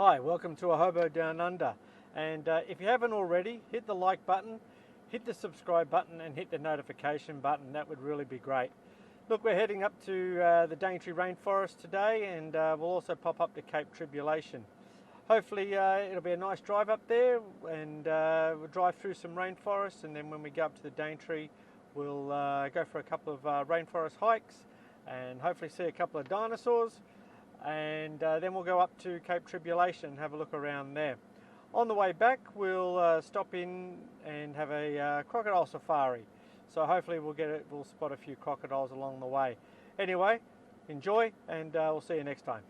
Hi, welcome to A Hobo Down Under. And if you haven't already, hit the like button, hit the subscribe button and hit the notification button. That would really be great. Look, we're heading up to the Daintree Rainforest today, and we'll also pop up to Cape Tribulation. Hopefully it'll be a nice drive up there, and we'll drive through some rainforests, and then when we go up to the Daintree, we'll go for a couple of rainforest hikes and hopefully see a couple of dinosaurs. And then we'll go up to Cape Tribulation and have a look around there. On the way back, we'll stop in and have a crocodile safari. So hopefully we'll spot a few crocodiles along the way. Anyway, enjoy, and we'll see you next time.